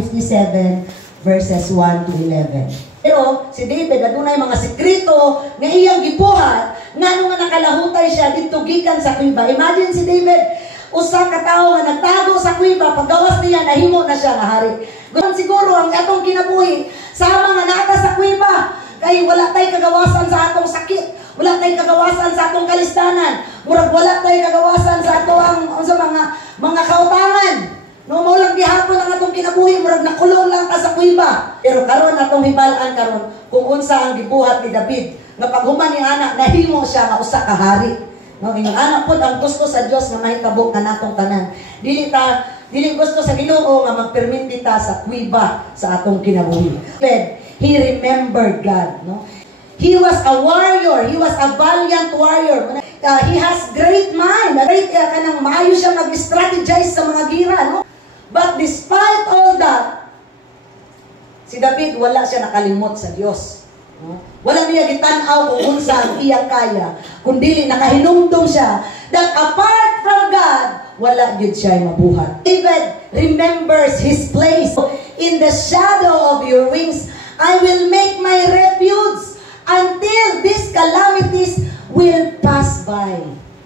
57 verses 1 to 11. Pero si David adunay mga sekreto nga iyang gibuhat ngano nga nakalahutay siya didto gikan sa kuiba. Imagine si David, usa ka tawo nga nagtago sa kuiba, paggawas niya nahimo na siya nga hari. Guman siguro ang atong kinabuhi sama nga nata sa kuiba kay wala tay kagawasan sa atong sakit, wala tay kagawasan sa atong kalistanan, murag wala tay kagawasan sa atong mga kautangan. No mo lang gihapon ang atong kinabuhi, murag nakulong lang ka sa kuiba. Pero karon atong hibalaan karon kung unsa ang gibuhat ni David nga paghuman ni anak nahimo siya nga usa ka hari. No, ang anak pod ang gusto sa Dios nga mahitabo ka natong tanan. Dili gusto sa Ginoo nga magpermit ta sa kuiba sa atong kinabuhi. He remembered God, no? He was a warrior, he was a valiant warrior. He has great mind, kanang maayo siya mag-strategize sa mga gira, no? But despite all that, si David wala siya nakalimot sa Dios. No? Wala niya gitanaw kung unsa ang iya kaya, kundi nakahinumdum siya that apart from God, wala gid siya mabuhat. David remembers his place. In the shadow of your wings, I will make my refuge until these calamities will pass by.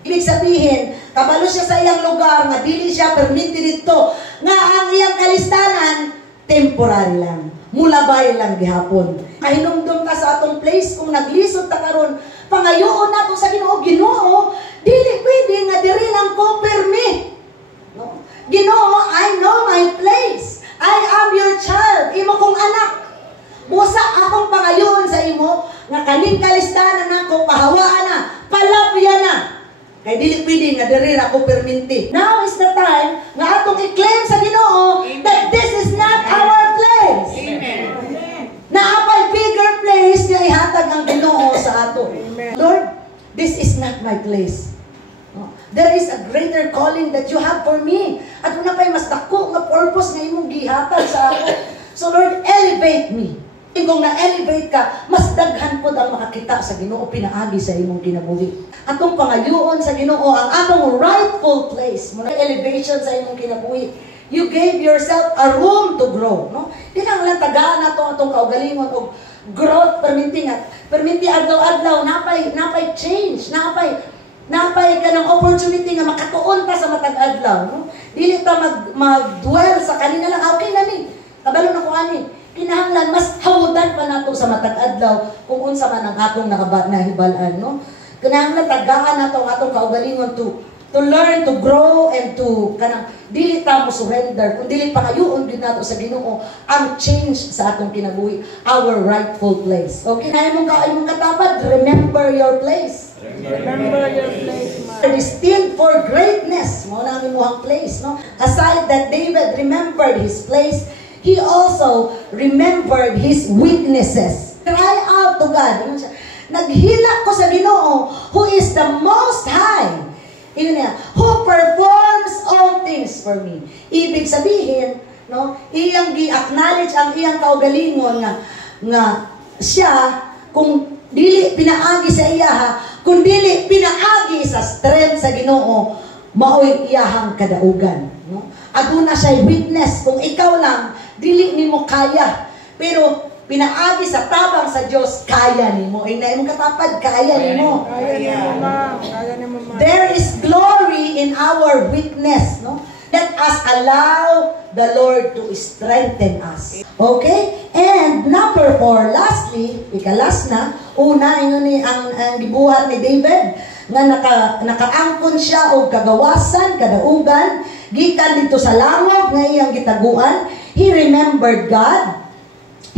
Ibig sabihin, kabalo siya sa iyang lugar nga dili siya permiti dito nga ang iyang kalistanan temporary lang. Mulabay lang gihapon. Kahinumdum ka sa atong place kung naglisod ta karon, pangayoon nato sa Ginoo, Ginoo, dili pwede nga diri lang ko permi. No? Ginoo, I know my place. I am your child. Imo kong anak. Busa akong pangayoon sa imo nga kaning kalistanan nako pahawaan na, palapya na. Kay dili pwede nga diri ra ko perminti. Now is the time nga atong i-claim sa Ginoo that this is not our place. Amen. Naapay bigger place nga ihatag ang Ginoo sa ato. Lord, this is not my place. There is a greater calling that you have for me. At una pa'y mas dako nga purpose nga imong gihatag sa ako. So Lord, elevate me. Kung na-elevate ka, mas daghan po ang makakita sa Ginoo pinaagi sa imong kinabuhi. Atong pangayoon sa Ginoo ang atong rightful place. Muna elevation sa imong kinabuhi. You gave yourself a room to grow. No? Di lang lang tagaan nato atong kaugalingon o growth perminti nga. Perminti adlaw-adlaw, napay change, napay ka ng opportunity nga makatuon ta sa matag adlaw. No? Dili ta mag-dwell sa kanina lang. Okay na ni. Kabalo na ko ani. Kinahanglan mas hawudan pa nato sa matag adlaw kung unsa man ang atong nahibalaan, no? Kinahanglan tagaan nato ang atong kaugalingon to learn, to grow, and to kanang dili ta mo surrender, kung dili pangayoon gid nato sa Ginoo ang change sa atong kinabuhi, our rightful place. Okay, na imong katapad, remember your place. Remember your place, destined for greatness. Mo na ang imong place, no? Aside that David remembered his place, he also remembered his weaknesses. Cry out to God. Naghilak ko sa Ginoo, who is the Most High, who performs all things for me. Ibig sabihin, no, iyang gi-acknowledge ang iyang kaugalingon nga siya, kung dili pinaagi sa iya, kung dili pinaagi sa strength sa Ginoo, maoy iyahang kadaugan. No? Aduna siya weakness. Kung ikaw lang, dili nimo kaya, pero pinaagi sa tabang sa Dios, kaya nimo. Ay na imong katapad, kaya nimo. Kaya nimo. There is glory in our weakness, no? Let us allow the Lord to strengthen us. Okay? And number 4, lastly, ikalas na, una ni ang gibuhat ni David nga nakaangkon siya og kagawasan, kadaugan, gikan dito sa langop nga iyang gitaguan. He remembered God.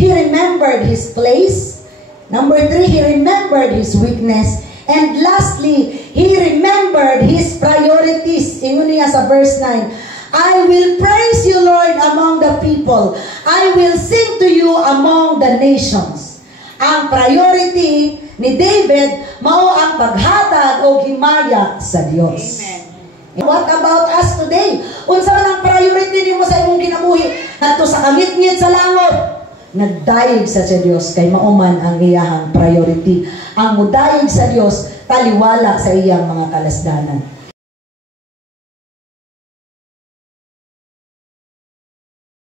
He remembered his place. Number 3, he remembered his weakness. And lastly, he remembered his priorities. Ingon niya sa verse 9, I will praise you, Lord, among the people. I will sing to you among the nations. Ang priority ni David, mao ang paghatag o himaya sa Dios. Amen. What about us today? Unsa man ang priority nimo sa imong kinabuhi? Nato sa kamit-ngit sa langop, nagdaig sa Dios kay mauman ang iyahang priority. Ang mudaig sa Dios taliwala sa iyang mga kalasdanan.